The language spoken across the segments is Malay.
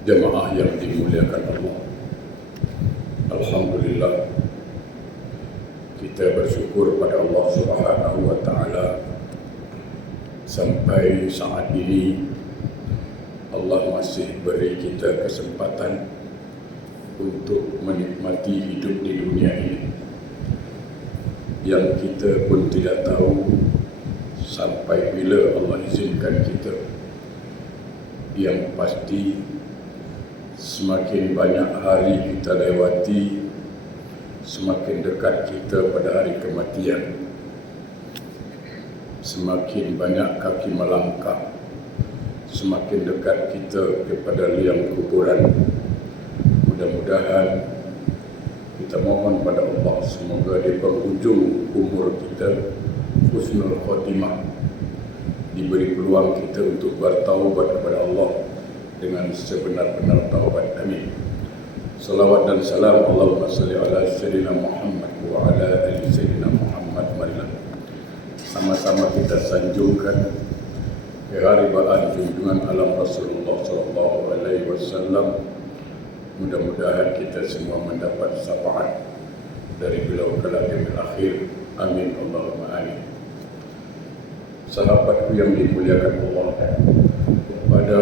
Jemaah yang dimuliakan Allah, alhamdulillah kita bersyukur pada Allah Subhanahu wa taala sampai saat ini Allah masih beri kita kesempatan untuk menikmati hidup di dunia ini yang kita pun tidak tahu sampai bila Allah izinkan kita. Yang pasti semakin banyak hari kita lewati, semakin dekat kita pada hari kematian. Semakin banyak kaki melangkah, semakin dekat kita kepada liang kuburan. Mudah-mudahan kita mohon pada Allah semoga di penghujung umur kita husnul khotimah, diberi peluang kita untuk bertaubat kepada Allah dengan sebenar-benar taubat. Amin. Salawat dan salam Allahumma salli ala Sayyidina Muhammad wa ala ali Sayyidina Muhammad. Marilah sama-sama kita sanjungkan keharibaan junjungan alam Rasulullah sallallahu alaihi wasallam. Mudah-mudahan kita semua mendapat syafaat dari beliau kelak di akhir. Amin Allahumma amin. Sahabatku yang dimuliakan Allah, pada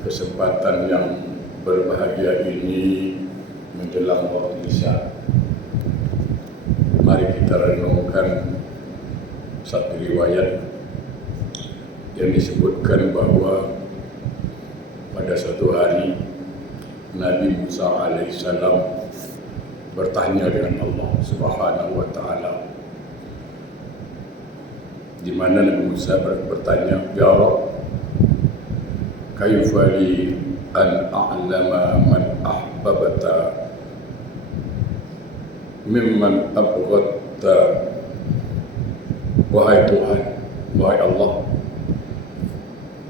kesempatan yang berbahagia ini menjelang waktu Isya, mari kita renungkan satu riwayat yang disebutkan bahawa pada suatu hari Nabi Musa alaihissalam bertanya dengan Allah Subhanahu wa taala, di mana Nabi Musa bertanya, "Ya Rabb, kaifa li an a'lama man ahbabta mimman abghadta?" Wahai Tuhan, wahai Allah,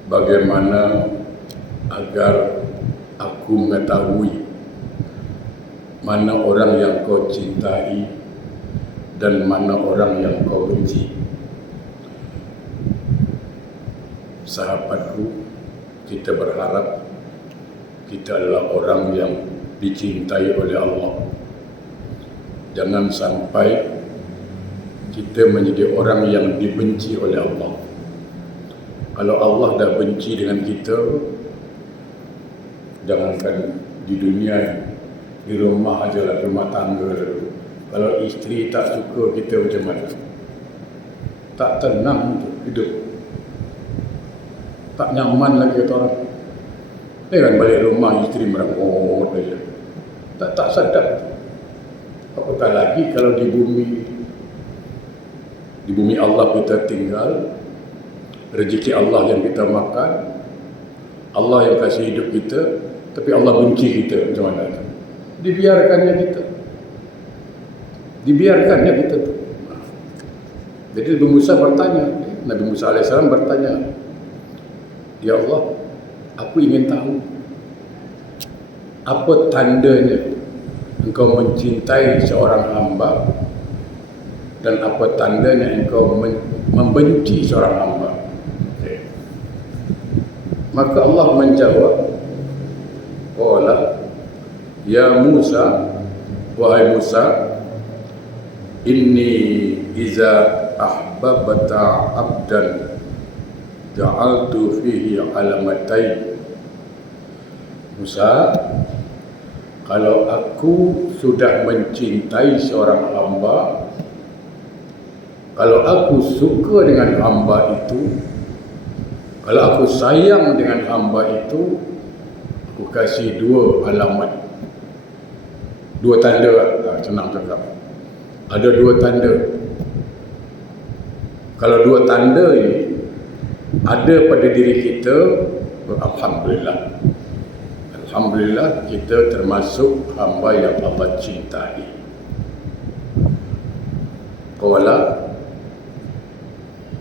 bagaimana agar aku mengetahui mana orang yang kau cintai dan mana orang yang kau benci? Sahabatku, kita berharap kita adalah orang yang dicintai oleh Allah. Jangan sampai kita menjadi orang yang dibenci oleh Allah. Kalau Allah dah benci dengan kita, jangankan di dunia, di rumah aja lah, rumah tangga dulu. Kalau isteri tak suka kita macam mana? Tak tenang hidup, tak nyaman lagi kata orang. Kan balik rumah isteri merengut aja, tak sedap. Apatah lagi kalau di bumi Allah kita tinggal, rezeki Allah yang kita makan, Allah yang kasih hidup kita, tapi Allah benci kita macam mana? Dibiarkannya kita. Jadi Nabi Musa bertanya, Nabi Musa AS bertanya, "Ya Allah, aku ingin tahu apa tandanya Engkau mencintai seorang hamba dan apa tandanya Engkau membenci seorang hamba." Maka Allah menjawab, qala, "Ya Musa, wahai Musa, inni iza ahbabta abdan ja'altu fihi alamatain." Musa, kalau aku sudah mencintai seorang hamba, kalau aku suka dengan hamba itu, kalau aku sayang dengan hamba itu, aku kasih dua alamat, dua tanda. Senang cakap, ada dua tanda. Kalau dua tanda ini ada pada diri kita, Alhamdulillah kita termasuk hamba yang Allah cintai. Qala,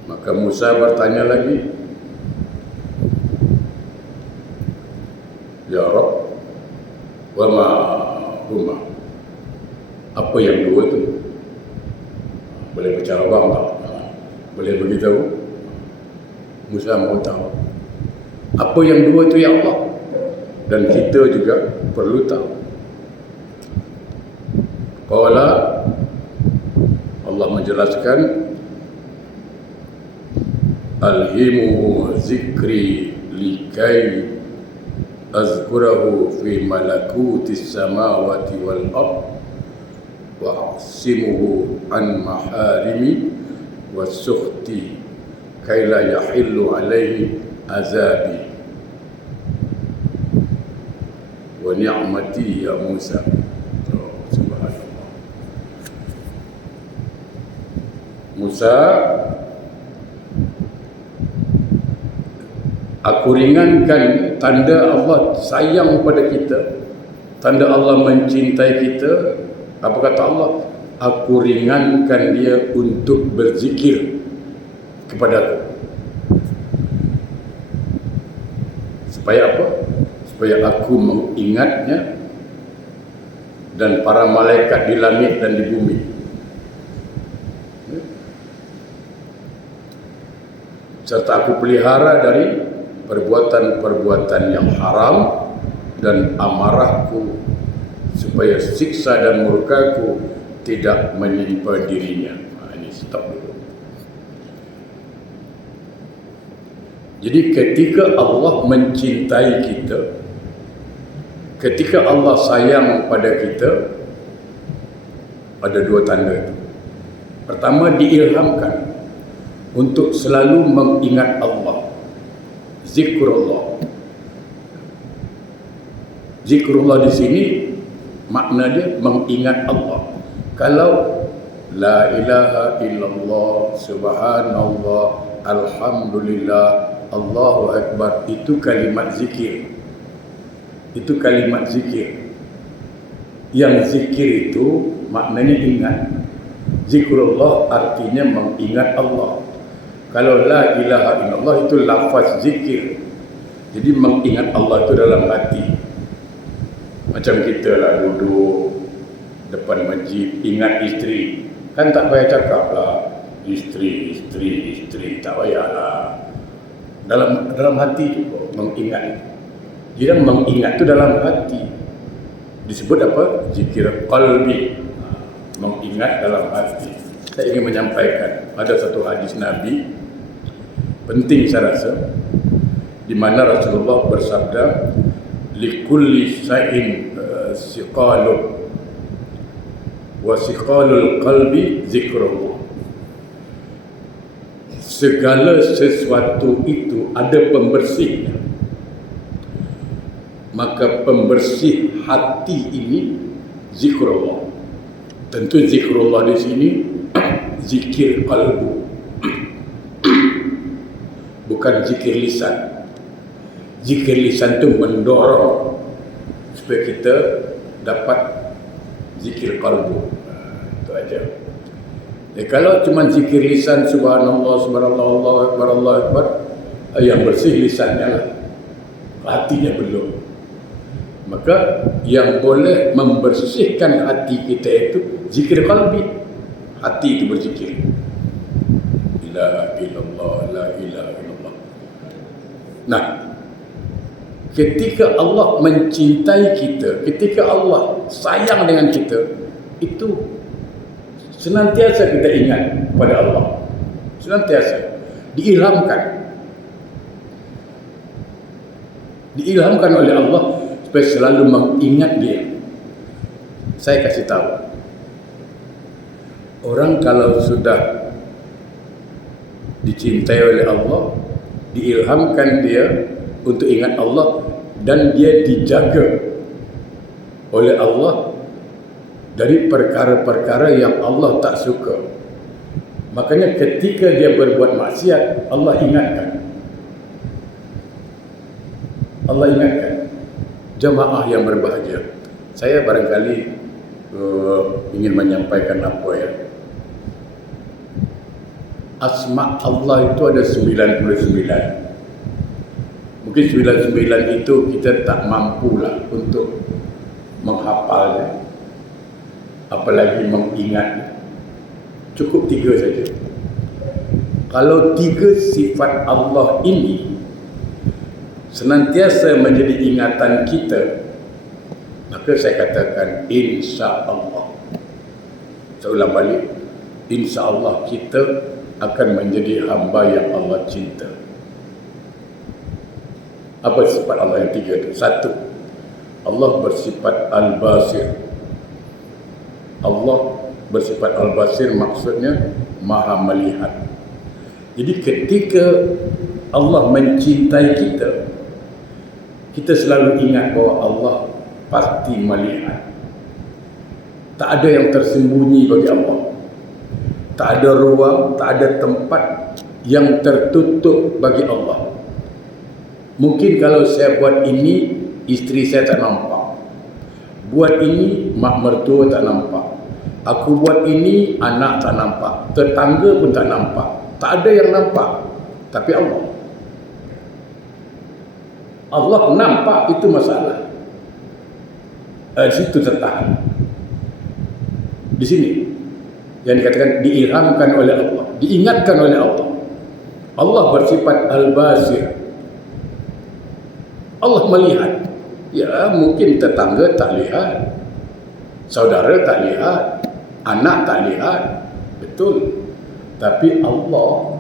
maka Musa bertanya lagi, "Ya Rabb, wa ma huma?" Apa yang dua tu? Boleh bicara bang tak? Boleh beritahu? Musa mau tahu apa yang dua tu, ya Allah. dan kita juga perlu tahu. Qala, Allah menjelaskan, alhimu zikri likai azkurahu fi malakutis samawati wal ard wa asimuhu an maharimi wasukhti kai la yahillu alaihi azabi wa ni'mati ya Musa. Subhanallah. Musa, aku ringankan tanda Allah sayang pada kita, tanda Allah mencintai kita. Apa kata Allah? Aku ringankan dia untuk berzikir kepadaku. Supaya apa? Supaya aku mengingatnya dan para malaikat di langit dan di bumi. Serta aku pelihara dari perbuatan-perbuatan yang haram dan amarahku, supaya siksa dan murkaku tidak menimpa dirinya. Ini stop dulu. Jadi ketika Allah mencintai kita, ketika Allah sayang pada kita, ada dua tanda itu. Pertama, diilhamkan untuk selalu mengingat Allah. Zikrullah. Zikrullah di sini makna dia mengingat Allah. Kalau la ilaha illallah, subhanallah, alhamdulillah, Allahu akbar, itu kalimat zikir. Itu kalimat zikir. Yang zikir itu maknanya ingat. Zikrullah artinya mengingat Allah. Kalau la ilaha illallah itu lafaz zikir. Jadi mengingat Allah itu dalam hati. Macam kita lah duduk depan masjid, ingat isteri. Kan tak payah cakap lah, isteri, tak payahlah. Dalam hati juga mengingat. Jadi mengingat itu dalam hati. Disebut apa? Zikir qalbi. Mengingat dalam hati. Saya ingin menyampaikan ada satu hadis Nabi penting saya rasa, di mana Rasulullah bersabda, likulli shay'in siqalun wa siqalul qalbi zikrullah. Segala sesuatu itu ada pembersihnya, maka pembersih hati ini zikrullah. Tentu zikrullah di sini zikir qalbu, bukan zikir lisan. Zikir lisan itu mendorong supaya kita dapat zikir qalbu. Itu aja. Kalau cuma zikir lisan, subhanallah, subhanallah, Allahu akbar, Allahu akbar, yang bersih lisannya lah, hatinya belum. Maka yang boleh membersihkan hati kita itu zikir qalbi. Hati itu berzikir. La ilaha illallah, la ilaha illallah. Nah, ketika Allah mencintai kita, ketika Allah sayang dengan kita, itu senantiasa kita ingat pada Allah. Senantiasa diilhamkan. Diilhamkan oleh Allah supaya selalu mengingat dia. Saya kasih tahu, orang kalau sudah dicintai oleh Allah, diilhamkan dia untuk ingat Allah, dan dia dijaga oleh Allah dari perkara-perkara yang Allah tak suka. Makanya ketika dia berbuat maksiat, Allah ingatkan. Allah ingatkan. Jemaah yang berbahagia, saya barangkali ingin menyampaikan apa ya. Asma Allah itu ada 99. Mungkin 99 itu kita tak mampulah untuk menghafalnya, apalagi mengingatnya. Cukup 3 saja. Kalau 3 sifat Allah ini senantiasa menjadi ingatan kita, maka saya katakan insya Allah. Saya ulang balik, insya Allah kita akan menjadi hamba yang Allah cinta. Apa sifat Allah yang tiga itu? Satu, Allah bersifat Al-Basir. Allah bersifat Al-Basir maksudnya Maha melihat. Jadi ketika Allah mencintai kita, kita selalu ingat bahawa Allah pasti melihat. Tak ada yang tersembunyi bagi Allah. Tak ada ruang, tak ada tempat yang tertutup bagi Allah. Mungkin kalau saya buat ini, isteri saya tak nampak. Buat ini, mak mertua tak nampak. Aku buat ini, anak tak nampak. Tetangga pun tak nampak. Tak ada yang nampak. Tapi Allah nampak, itu masalah. Di situ tertahan. Di sini yang dikatakan diilhamkan oleh Allah, diingatkan oleh Allah. Allah bersifat Al-Basir. Allah melihat. Ya, mungkin tetangga tak lihat, saudara tak lihat, anak tak lihat, betul. Tapi Allah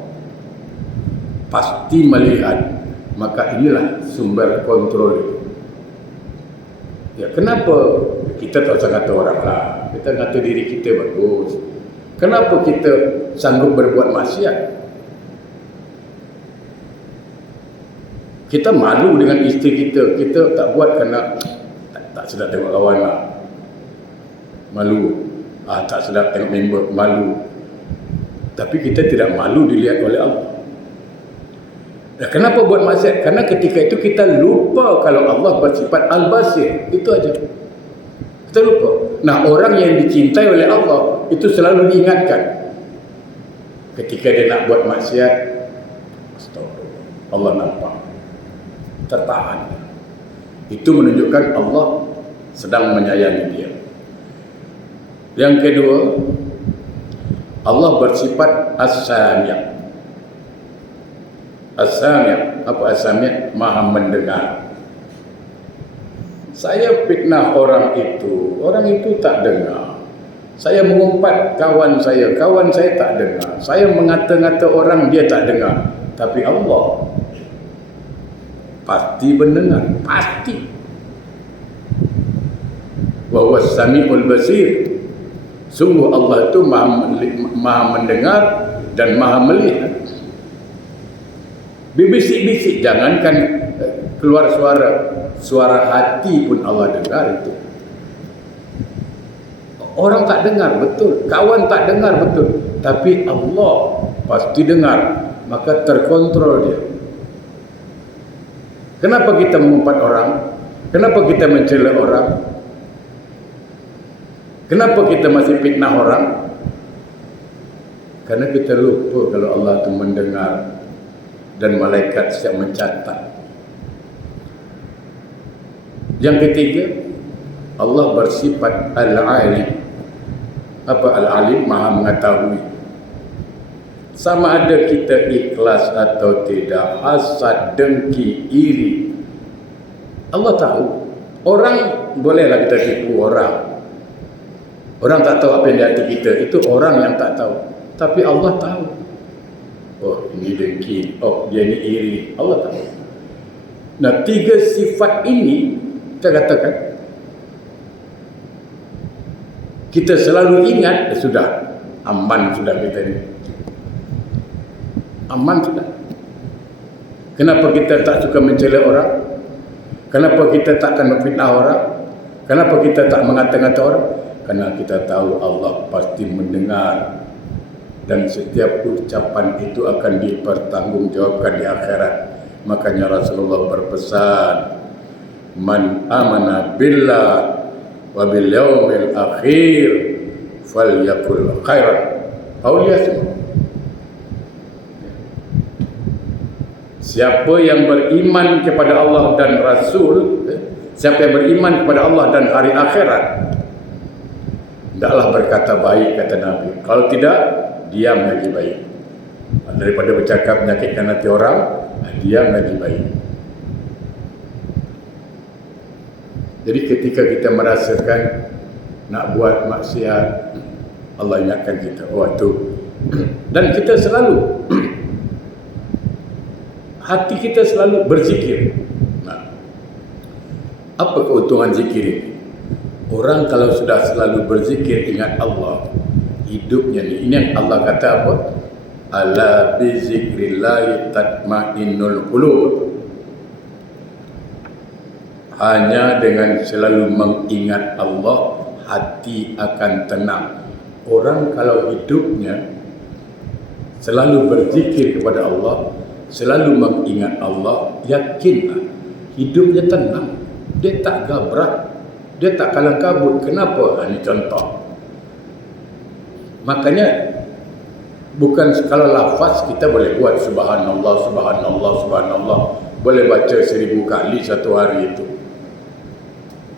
pasti melihat. Maka inilah sumber kontrol itu. Ya, kenapa kita tak usah kata orang lah, kita kata diri kita bagus. Kenapa kita sanggup berbuat maksiat? Kita malu dengan isteri kita. Kita tak buat kerana tak sedap tengok kawan lah, malu. Tak sedap tengok member, malu. Tapi kita tidak malu dilihat oleh Allah. Kenapa buat maksiat? Karena ketika itu kita lupa kalau Allah bersifat Al-Basir. Itu aja. Kita lupa. Nah, orang yang dicintai oleh Allah itu selalu diingatkan. Ketika dia nak buat maksiat, astagfirullah, Allah nampak, tertahan. Itu menunjukkan Allah sedang menyayangi dia. Yang kedua, Allah bersifat As-Sami'. As-Sami', apa As-Sami'? Maha mendengar. Saya fitnah orang itu tak dengar. Saya mengumpat kawan saya tak dengar. Saya mengata-ngata orang, dia tak dengar. Tapi Allah pasti mendengar, pasti. Wa huwas Sami'ul Basir. Sungguh Allah itu maha mendengar dan maha melihat. Bisik-bisik, jangankan keluar suara hati pun Allah dengar itu. Orang tak dengar, betul. Kawan tak dengar, betul. Tapi Allah pasti dengar. Maka terkontrol dia. Kenapa kita mengumpat orang? Kenapa kita mencela orang? Kenapa kita masih fitnah orang? Karena kita lupa kalau Allah itu mendengar dan malaikat siap mencatat. Yang ketiga, Allah bersifat Al-Alim. Apa Al-Alim? Maha mengetahui. Sama ada kita ikhlas atau tidak, hasad, dengki, iri, Allah tahu. Orang bolehlah kita tipu orang. Orang tak tahu apa yang di hati kita. Itu orang yang tak tahu. Tapi Allah tahu. Oh, ini dengki. Oh, dia ini iri. Allah tahu. Nah, tiga sifat ini kita katakan, kita selalu ingat, sudah aman sudah kita ini. Aman sudah. Kenapa kita tak suka mencela orang? Kenapa kita takkan memfitnah orang? Kenapa kita tak mengata-ngata orang? Karena kita tahu Allah pasti mendengar. Dan setiap ucapan itu akan dipertanggungjawabkan di akhirat. Makanya Rasulullah berpesan, man amana billah wa bil yaumil akhir falyakul khairan aw liyasmut. Siapa yang beriman kepada Allah dan Rasul, siapa yang beriman kepada Allah dan hari akhirat, hendaklah berkata baik, kata Nabi. Kalau tidak, diam lagi baik. Daripada bercakap menyakitkan hati orang, diam lagi baik. Jadi ketika kita merasakan nak buat maksiat, Allah ingatkan kita, oh tu. Dan kita selalu hati kita selalu berzikir. Nah, apa keuntungan zikir ini? Orang kalau sudah selalu berzikir, ingat Allah, hidupnya ni. Ini yang Allah kata apa? Ala bi zikrillah tatma'innul qulub. Hanya dengan selalu mengingat Allah, hati akan tenang. Orang kalau hidupnya selalu berzikir kepada Allah, selalu mengingat Allah, yakinlah hidupnya tenang. Dia tak gabrak, dia tak kalang kabut. Kenapa? Ini contoh. Makanya bukan kalau lafaz kita boleh buat subhanallah, subhanallah, subhanallah, boleh baca 1000 kali satu hari itu.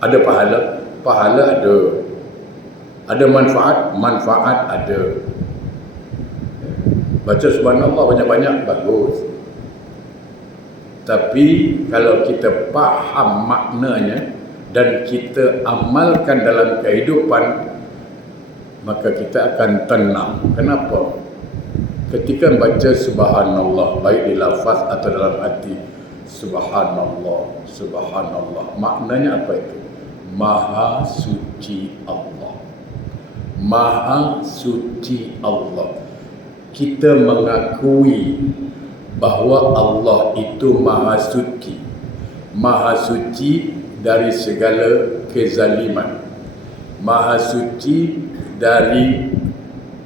Ada pahala ada. Ada manfaat ada. Baca subhanallah banyak-banyak bagus. Tapi kalau kita faham maknanya dan kita amalkan dalam kehidupan, maka kita akan tenang. Kenapa? Ketika baca subhanallah, baik di lafaz atau dalam hati, subhanallah, subhanallah, maknanya apa itu? Maha suci Allah. Maha suci Allah. Kita mengakui bahawa Allah itu maha suci. Maha suci dari segala kezaliman. Maha suci dari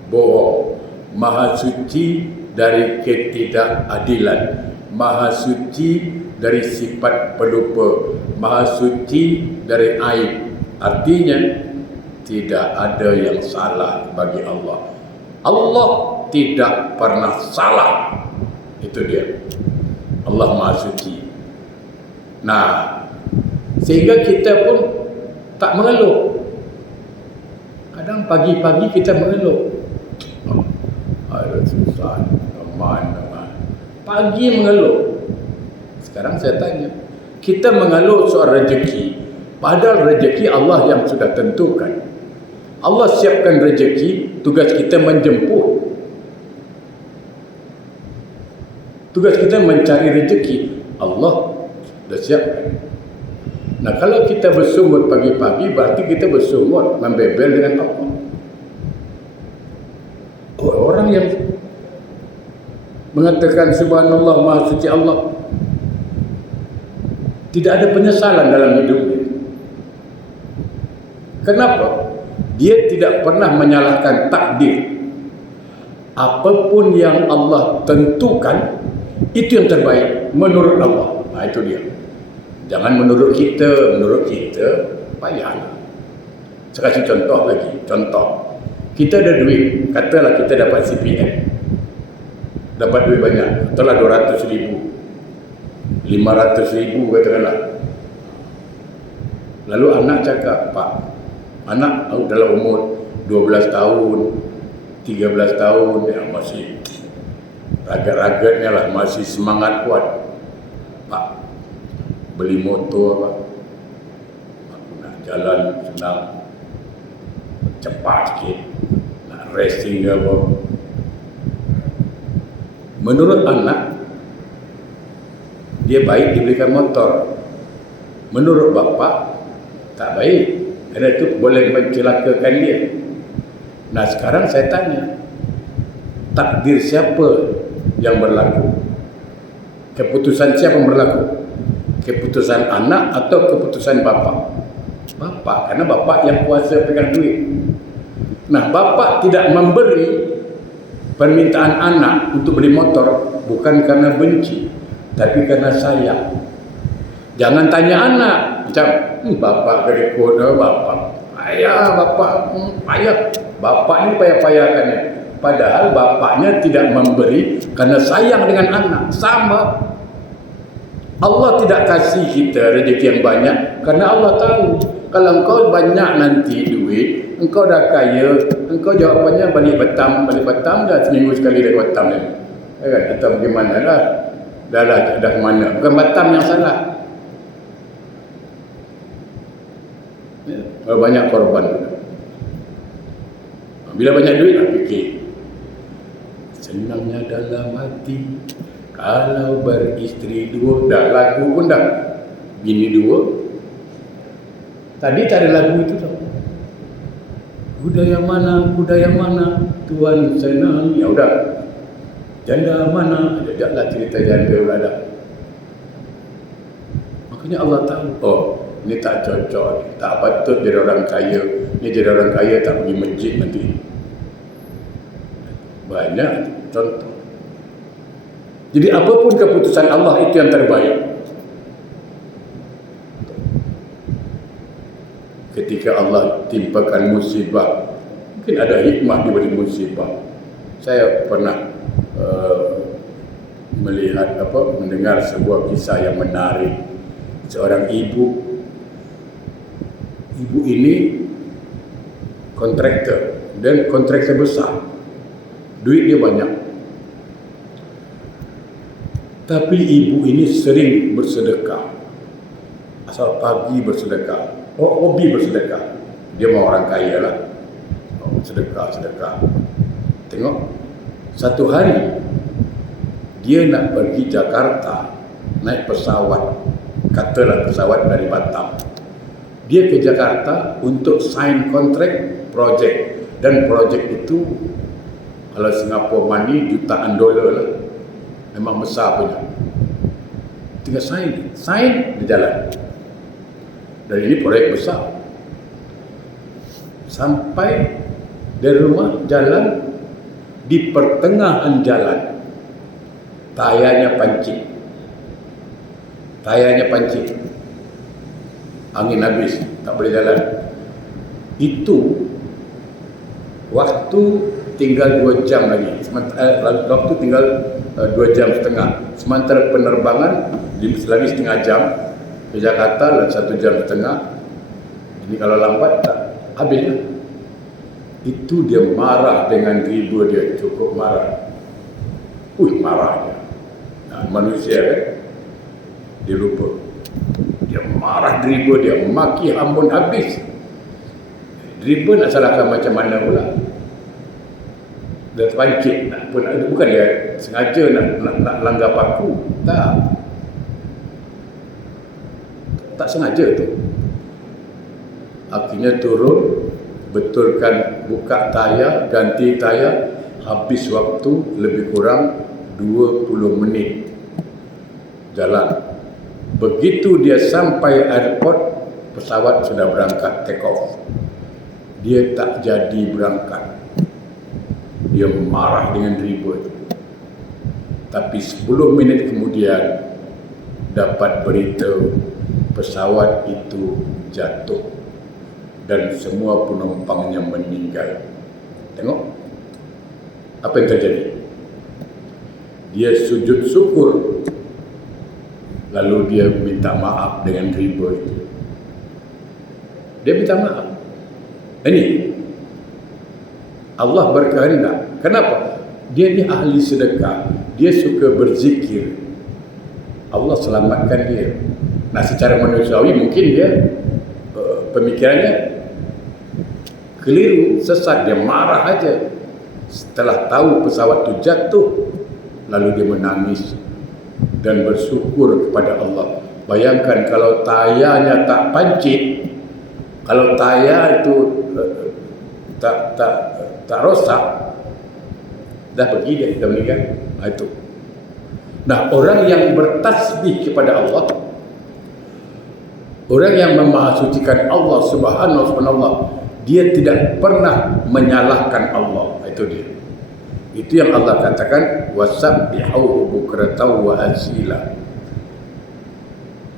bohong. Maha suci dari ketidakadilan. Maha suci dari sifat pelupa. Maha suci dari aib. Artinya tidak ada yang salah bagi Allah. Allah tidak pernah salah. Itu dia. Allah Maha Suci. Nah, sehingga kita pun tak mengeluh. Kadang pagi-pagi kita mengeluh. Aduh, susah. Aman. Pagi mengeluh. Sekarang saya tanya, kita mengeluh soal rezeki, padahal rezeki Allah yang sudah tentukan. Allah siapkan rezeki, tugas kita menjemput. Tugas kita mencari rezeki, Allah dah siapkan. Nah, kalau kita bersungut pagi-pagi, berarti kita bersungut, membebel dengan Allah. Orang yang mengatakan subhanallah, maha suci Allah, tidak ada penyesalan dalam hidupnya. Kenapa? Dia tidak pernah menyalahkan takdir. Apapun yang Allah tentukan, itu yang terbaik menurut Allah. Nah, itu dia. Jangan menurut kita. Menurut kita payah. Saya kasih contoh lagi. Contoh, kita ada duit. Katalah kita dapat CPF, dapat duit banyak, katalah 200,000, 500,000 katakanlah. Lalu anak cakap, Pak, anak dalam umur 12 tahun, 13 tahun, ya masih ragat-ragatnya lah, masih semangat kuat. Pak, beli motor, Pak. Aku nak jalan senang, cepat sikit, nak racing ke apa. Menurut anak, dia baik dibelikan motor. Menurut bapa, tak baik. Kerana itu boleh mencelakakan dia. Nah, sekarang saya tanya, takdir siapa yang berlaku? Keputusan siapa yang berlaku? Keputusan anak atau keputusan bapa? Bapa, karena bapa yang kuasa pegang duit. Nah, bapa tidak memberi permintaan anak untuk beli motor bukan karena benci, tapi karena sayang. Jangan tanya anak macam, bapak dari kode, bapak payah, bapak payah. Bapak ini payah-payahkannya. Padahal bapaknya tidak memberi karena sayang dengan anak. Sama. Allah tidak kasih kita rezeki yang banyak karena Allah tahu kalau engkau banyak nanti duit, engkau dah kaya, engkau jawapannya balik Batam dah seminggu sekali dari Batam ni. Kita bagaimana lah? Dah mana? Bukan Batam yang salah. Ya, kalau banyak korban. Bila banyak duit, fikir. Senangnya dalam hati kalau beristri dua. Dah lagu pun dah. Bini dua. Tadi tak ada lagu itu tau. Budaya mana Tuan senang. Ya udah. Janda mana? Ajaklah cerita janda pula dah. Makanya Allah tahu. Oh, ini tak cocok. Tak patut jadi orang kaya. Ini jadi orang kaya tak pergi masjid nanti. Banyak contoh. Jadi apapun keputusan Allah itu yang terbaik. Ketika Allah timpakan musibah, mungkin ada hikmah di balik musibah. Saya pernah mendengar sebuah kisah yang menarik. Seorang ibu ini kontraktor, dan kontraktor besar, duit dia banyak. Tapi ibu ini sering bersedekah, asal pagi bersedekah, hobi bersedekah. Dia mau orang kaya lah, sedekah. Tengok, satu hari dia nak pergi Jakarta, naik pesawat, katalah pesawat dari Batam. Dia ke Jakarta untuk sign kontrak projek, dan projek itu kalau Singapore money jutaan dolar lah, memang besar punya. Tinggal sign dia jalan. Dan ini proyek besar. Sampai dari rumah jalan, di pertengahan jalan tayarnya pancing, angin habis, tak boleh jalan. Itu waktu tinggal 2 jam lagi, waktu tinggal 2 jam setengah. Sementara penerbangan lagi setengah jam ke Jakarta dan 1 jam setengah. Jadi kalau lambat tak habis. Itu dia marah dengan riba dia, cukup marah. Marahnya. Nah, manusia kan, dia lupa. Dia marah riba dia, maki ambon habis. Riba nak salahkan macam mana pula? Dia terpancit, bukan dia sengaja nak langgar paku. Tak sengaja tu. Akhirnya turun, betulkan, buka tayar, ganti tayar, habis waktu lebih kurang 20 menit jalan. Begitu dia sampai airport, pesawat sudah berangkat take off. Dia tak jadi berangkat. Dia marah dengan riba itu. Tapi 10 minit kemudian dapat berita pesawat itu jatuh dan semua penumpangnya meninggal. Tengok apa yang terjadi. Dia sujud syukur, lalu dia minta maaf dengan riba itu. Dia minta maaf. Ini Allah berkehendak. Kenapa? Dia ni ahli sedekah, dia suka berzikir, Allah selamatkan dia. Nah, secara manusiawi mungkin dia pemikirannya keliru, sesat, dia marah aja. Setelah tahu pesawat itu jatuh, lalu dia menangis dan bersyukur kepada Allah. Bayangkan kalau tayarnya tak pancit, kalau tayar itu tak rosak, dah pergi dia, dah meninggal. Itu. Nah, orang yang bertasbih kepada Allah, orang yang memahasucikan Allah Subhanahu wa ta'ala, dia tidak pernah menyalahkan Allah. Itu dia. Itu yang Allah katakan, wasabbihu bukratan wa asila.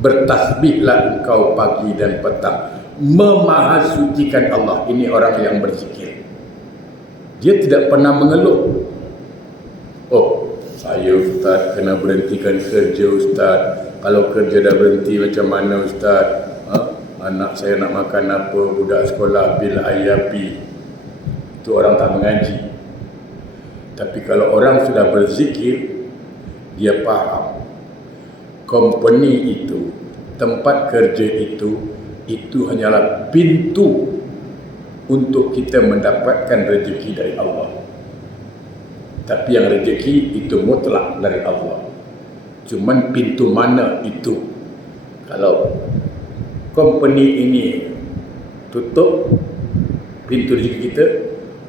Bertasbihlah engkau pagi dan petang, memahasucikan Allah. Ini orang yang berzikir. Dia tidak pernah mengeluh. Oh, saya Ustaz kena berhentikan kerja Ustaz. Kalau kerja dah berhenti macam mana Ustaz? Anak saya nak makan apa, budak sekolah, bil ayapi. Itu orang tak mengaji. Tapi kalau orang sudah berzikir, dia faham company itu, tempat kerja itu itu hanyalah pintu untuk kita mendapatkan rezeki dari Allah. Tapi yang rezeki itu mutlak dari Allah. Cuman pintu mana itu? Kalau company ini tutup pintu rezeki kita,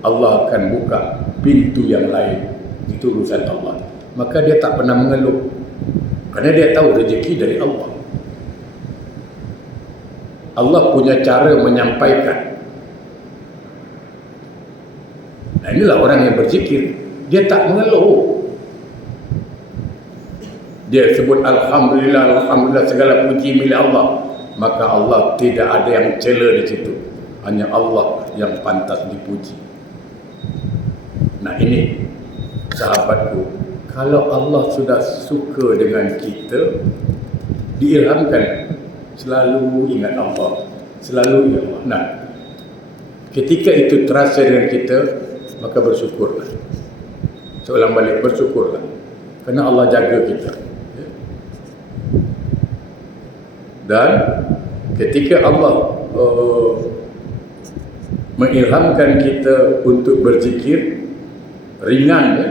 Allah akan buka pintu yang lain. Itu urusan Allah. Maka dia tak pernah mengeluh, kerana dia tahu rezeki dari Allah. Allah punya cara menyampaikan. Nah, inilah orang yang berzikir. Dia tak mengeluh. Dia sebut Alhamdulillah, Alhamdulillah, segala puji milik Allah. Maka Allah tidak ada yang cela di situ. Hanya Allah yang pantas dipuji. Nah ini, sahabatku, kalau Allah sudah suka dengan kita, diilhamkan selalu ingat Allah, selalu ingat Allah. Nah, ketika itu terasa dengan kita, maka bersyukurlah. Seulang balik, bersyukurlah, kerana Allah jaga kita. Dan ketika Allah mengilhamkan kita untuk berzikir, ringan ya,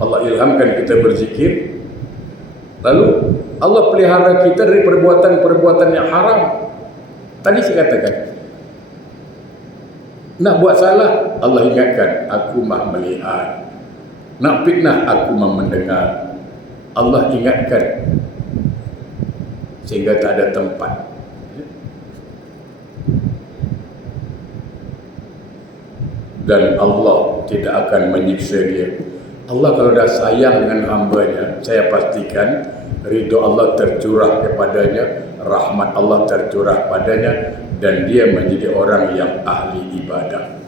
Allah ilhamkan kita berzikir, lalu Allah pelihara kita dari perbuatan-perbuatan yang haram. Tadi saya katakan, nak buat salah, Allah ingatkan, aku maha melihat. Nak fitnah, aku maha mendengar. Allah ingatkan, sehingga tak ada tempat. Dan Allah tidak akan menyiksa dia. Allah kalau dah sayang dengan hambanya, saya pastikan ridho Allah tercurah kepadanya, rahmat Allah tercurah padanya, dan dia menjadi orang yang ahli ibadah.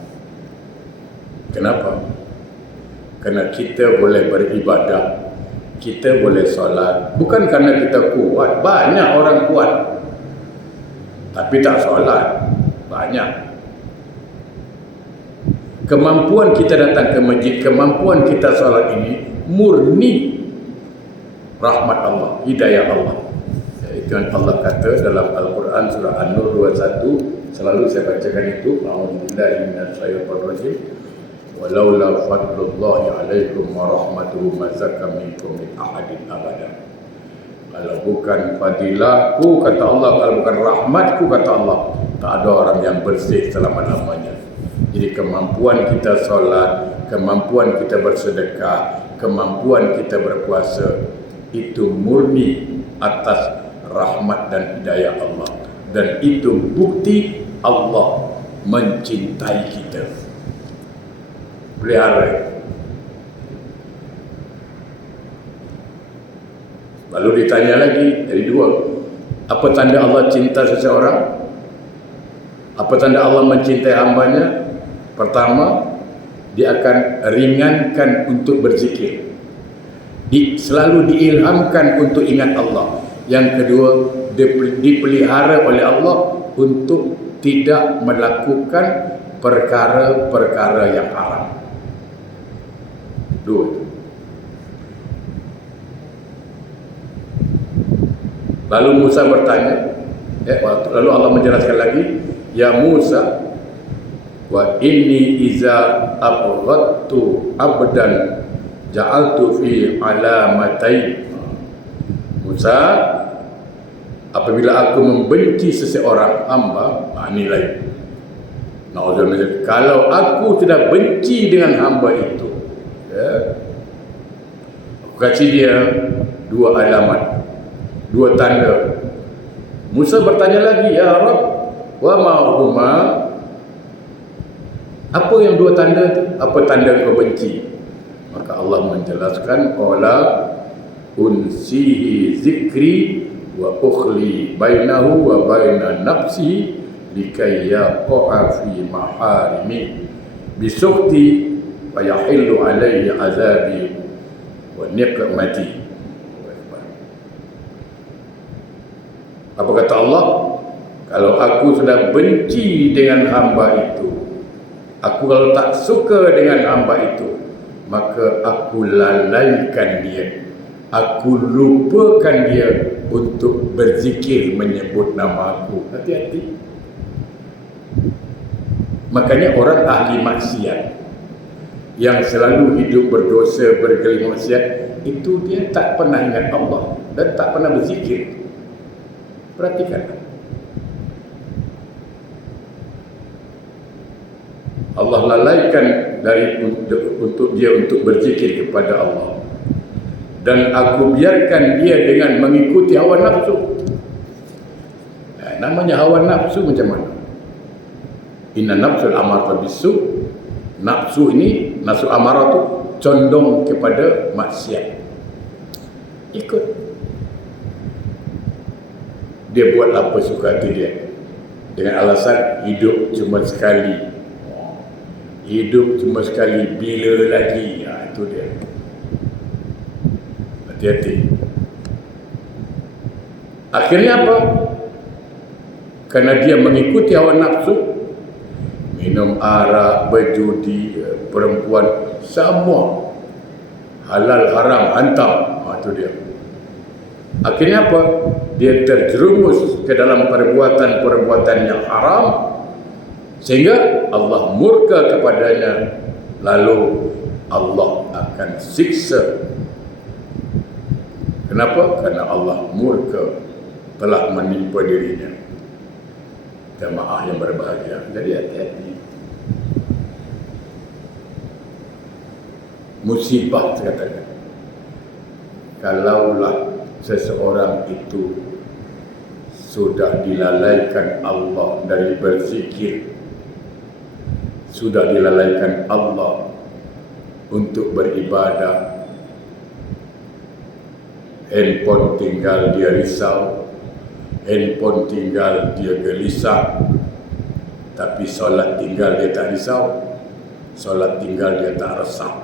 Kenapa? Kerana kita boleh beribadah, kita boleh solat, bukan kerana kita kuat. Banyak orang kuat tapi tak solat, banyak. Kemampuan kita datang ke masjid, kemampuan kita solat ini murni rahmat Allah, hidayah Allah. Itu yang Allah kata dalam Al-Quran surah An-Nur 21. Selalu saya bacakan itu. A'udzubillahi minasyaitonir rajim. Walaula fadlullahi alaikum wa rahmatuhu ma zakka minkum min ahadin abada. Kalau bukan fadilahku, kata Allah, kalau bukan rahmatku, kata Allah, tak ada orang yang bersih selama-lamanya. Jadi kemampuan kita solat, kemampuan kita bersedekah, kemampuan kita berpuasa, itu murni atas rahmat dan hidayah Allah. Dan itu bukti Allah mencintai kita. Pelihara. Lalu ditanya lagi, jadi dua. Apa tanda Allah cinta seseorang? Apa tanda Allah mencintai hambanya? Pertama, dia akan ringankan untuk berzikir. Selalu diilhamkan untuk ingat Allah. Yang kedua, dipelihara oleh Allah untuk tidak melakukan perkara-perkara yang haram. Dua. Lalu Musa bertanya, lalu Allah menjelaskan lagi, ya Musa, wa inni iza abghadtu abdan ja'altu fi alamatai. Musa, apabila aku membenci seseorang hamba, ini lain. Kalau aku sudah benci dengan hamba itu, aku kasih dia dua alamat, dua tanda. Musa bertanya lagi, ya Rabb, wa ma'huma, apa yang dua tanda itu? Apa tanda kau benci? Maka Allah menjelaskan, qala unsihi zikri wa ukhli bainahu wa baina nafsi likai yaqa'a fi maharimi bisukti wa yahillu alaihi azabi wa niqmati. Apa kata Allah? Kalau aku sudah benci dengan hamba itu, aku kalau tak suka dengan hamba itu, maka aku lalaikan dia, aku lupakan dia untuk berzikir menyebut nama aku. Hati-hati. Makanya orang ahli maksiat yang selalu hidup berdosa, bergelimang maksiat, itu dia tak pernah ingat Allah dan tak pernah berzikir. Perhatikan. Allah lalaikan untuk dia untuk berzikir kepada Allah. Dan aku biarkan dia dengan mengikuti hawa nafsu. Namanya hawa nafsu macam mana? Inna nafsul amaratu bisu. Nafsu ini, nafsu amarah tu condong kepada maksiat. Ikut. Dia buat apa suka hati dia. Dengan alasan hidup cuma sekali. Hidup cuma sekali, bila lagi? Itu dia. Hati-hati. Akhirnya apa? Kerana dia mengikuti hawa nafsu, minum arak, berjudi, perempuan, semua halal haram hantam. Itu dia. Akhirnya apa? Dia terjerumus ke dalam perbuatan-perbuatan yang haram, sehingga Allah murka kepadanya, lalu Allah akan siksa. Kenapa? Kerana Allah murka telah menimpa dirinya. Jemaah yang berbahagia. Jadi hati-hati. Musibah saya katakan. Kalaulah seseorang itu sudah dilalaikan Allah dari berzikir, sudah dilalaikan Allah untuk beribadah, handphone tinggal dia risau, handphone tinggal dia gelisah, tapi solat tinggal dia tak risau, solat tinggal dia tak resah.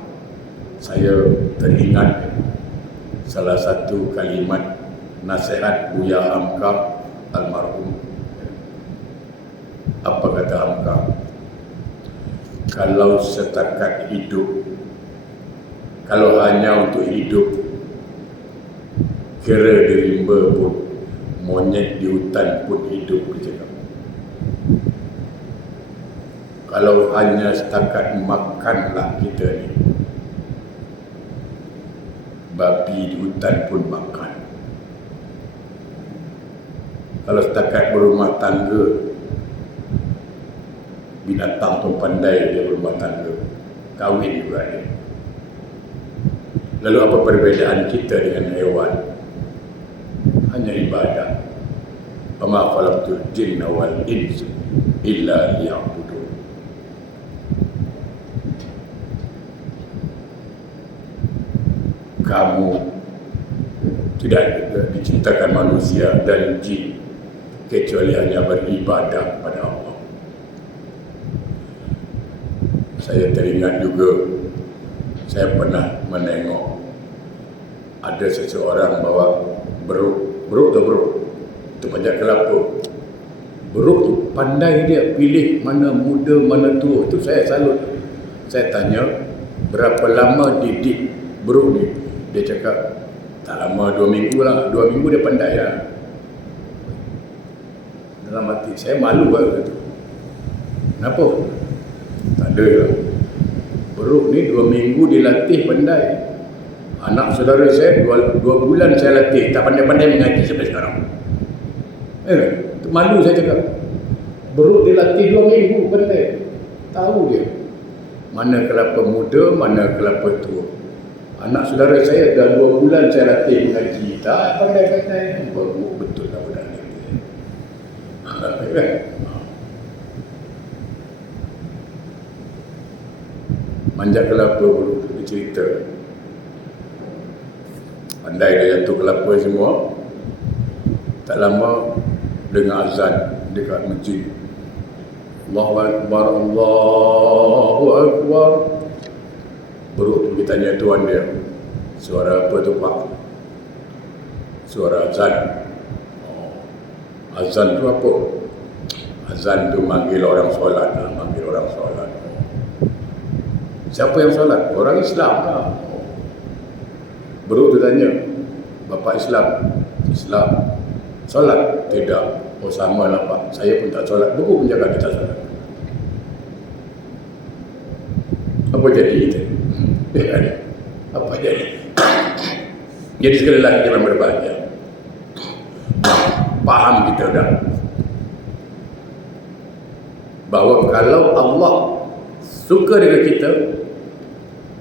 Saya teringat salah satu kalimat nasihat Buya Hamka almarhum. Apa kata Hamka? Kalau setakat hidup, kalau hanya untuk hidup, kera di rimba pun, monyet di hutan pun hidup, dia cakap. Kalau hanya setakat makanlah kita ni, babi di hutan pun makan. Kalau setakat berumah tangga, binatang pun pandai dia berumah tangga, kahwin juga dia. Lalu apa perbezaan kita dengan hewan? Hanya ibadah. Wama khalaqtul jinna wal insa illa liya'budun. Kamu tidak diciptakan manusia dan jin kecuali hanya beribadah kepada Allah. Saya teringat juga, saya pernah menengok ada seseorang bawa beruk tu banyak kelapa. Beruk tu pandai dia pilih mana muda mana tua. Tu saya salut. Saya tanya berapa lama didik beruk ni. Dia cakap tak lama, 2 minggu lah. 2 minggu dia pandai lah. Dalam hati saya malu lah tu. Kenapa? Tak ada lah. Beruk ni 2 minggu dilatih pandai. Anak saudara saya 2 bulan saya latih, tak pandai-pandai mengaji sampai sekarang. Malu saya cakap. Beruk dilatih 2 minggu pandai. Tahu dia mana kelapa muda, mana kelapa tua. Anak saudara saya dah 2 bulan saya latih mengaji, tak pandai-pandai. Betul lah budak ni. Manjat kelapa dulu, dia cerita. Pandai dia jatuh kelapa semua. Tak lama dengar azan dekat masjid. Allahu Akbar, Allahu Akbar. Beruk tu dia tanya tuan dia, suara apa tu pak? Suara azan. Azan tu apa? Azan tu manggil orang solat lah, manggil orang solat. Siapa yang solat? Orang Islam lah. Beruk tu tanya, Bapak Islam, Islam. Solat? Tidak. Oh sama lah Pak, saya pun tak solat, buku pun jaga kita solat. Apa jadi itu? Apa jadi? Jadi sekali lagi jangan berbahagia. Paham kita dah bahawa kalau Allah suka dengan kita,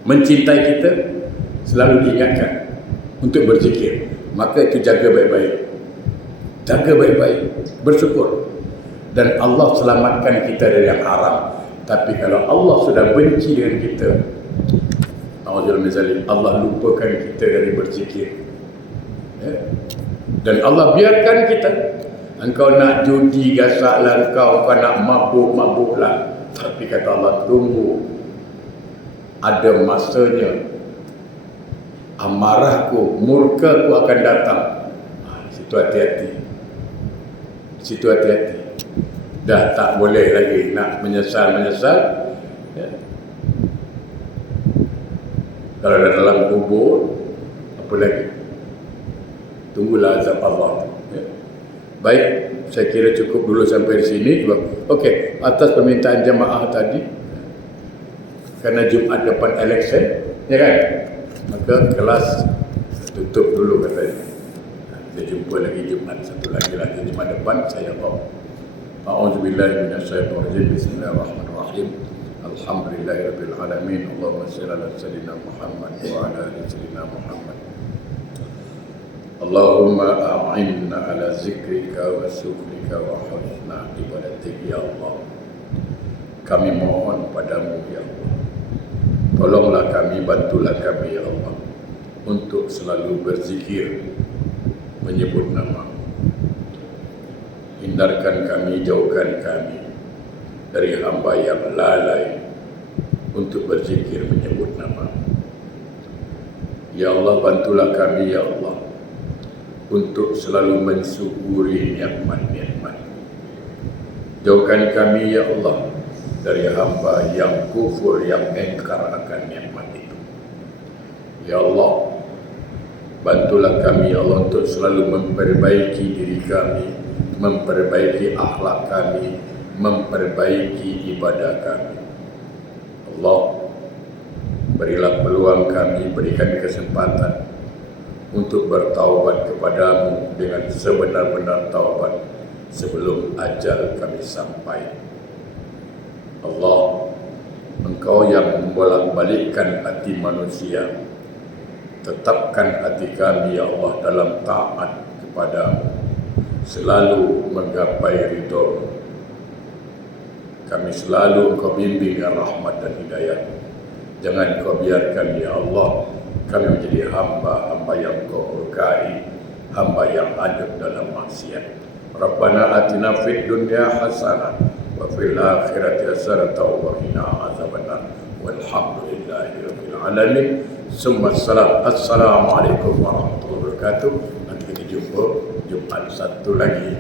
mencintai kita, selalu diingatkan untuk berzikir. Maka itu jaga baik-baik. Jaga baik-baik, bersyukur. Dan Allah selamatkan kita dari yang haram. Tapi kalau Allah sudah benci dengan kita, Allah lupakan kita dari berzikir. Ya. Dan Allah biarkan kita. Engkau nak judi, gasaklah kau nak mabuk-mabuklah. Tapi kata Allah, tunggu. Ada masanya. Amarahku, murkaku akan datang. Situ hati-hati. Situ hati-hati. Dah tak boleh lagi nak menyesal-menyesal. Ya. Kalau dah dalam kubur, apa lagi? Tunggulah azab Allah. Ya. Baik, saya kira cukup dulu sampai di sini. Okey, atas permintaan jemaah tadi, kerana Jumaat depan election, ya kan? Maka kelas tutup dulu katanya. Kita jumpa lagi Jumaat satu lagi Jumaat depan saya bawa. A'udzubillahi minasyaitonirrajim. Bismillahirrahmanirrahim. Alhamdulillahirabbil alamin. Allahumma shalli ala sayyidina Muhammad wa ala ali sayyidina Muhammad. Allahumma a'inna ala zikrika wa syukrika wa husna ibadatik ya Allah. Kami mohon padamu ya Allah. Tolonglah kami, bantulah kami ya Allah untuk selalu berzikir, menyebut nama. Hindarkan kami, jauhkan kami dari hamba yang lalai untuk berzikir, menyebut nama. Ya Allah, bantulah kami ya Allah untuk selalu mensyukuri nikmat-nikmat. Jauhkan kami ya Allah dari hamba yang kufur, yang engkar akan nikmat itu. Ya Allah, bantulah kami ya Allah untuk selalu memperbaiki diri kami, memperbaiki akhlak kami, memperbaiki ibadah kami. Allah, berilah peluang kami, berikan kesempatan untuk bertaubat kepadamu dengan sebenar-benar taubat sebelum ajal kami sampai. Allah, Engkau yang membolak-balikkan hati manusia, tetapkan hati kami ya Allah dalam taat kepadamu, selalu menggapai ridho. Kami selalu Engkau bimbing dengan rahmat dan hidayah. Jangan Engkau biarkan ya Allah kami menjadi hamba-hamba yang Kau murkai, hamba yang adab dalam maksiat. Rabbana atina fid dunya hasanah wa fil akhirati hasanah wa qina azabannar. Walhamdulillahi rabbil alamin. Assalamualaikum warahmatullahi wabarakatuh. Nanti kita jumpa Jumaat satu lagi.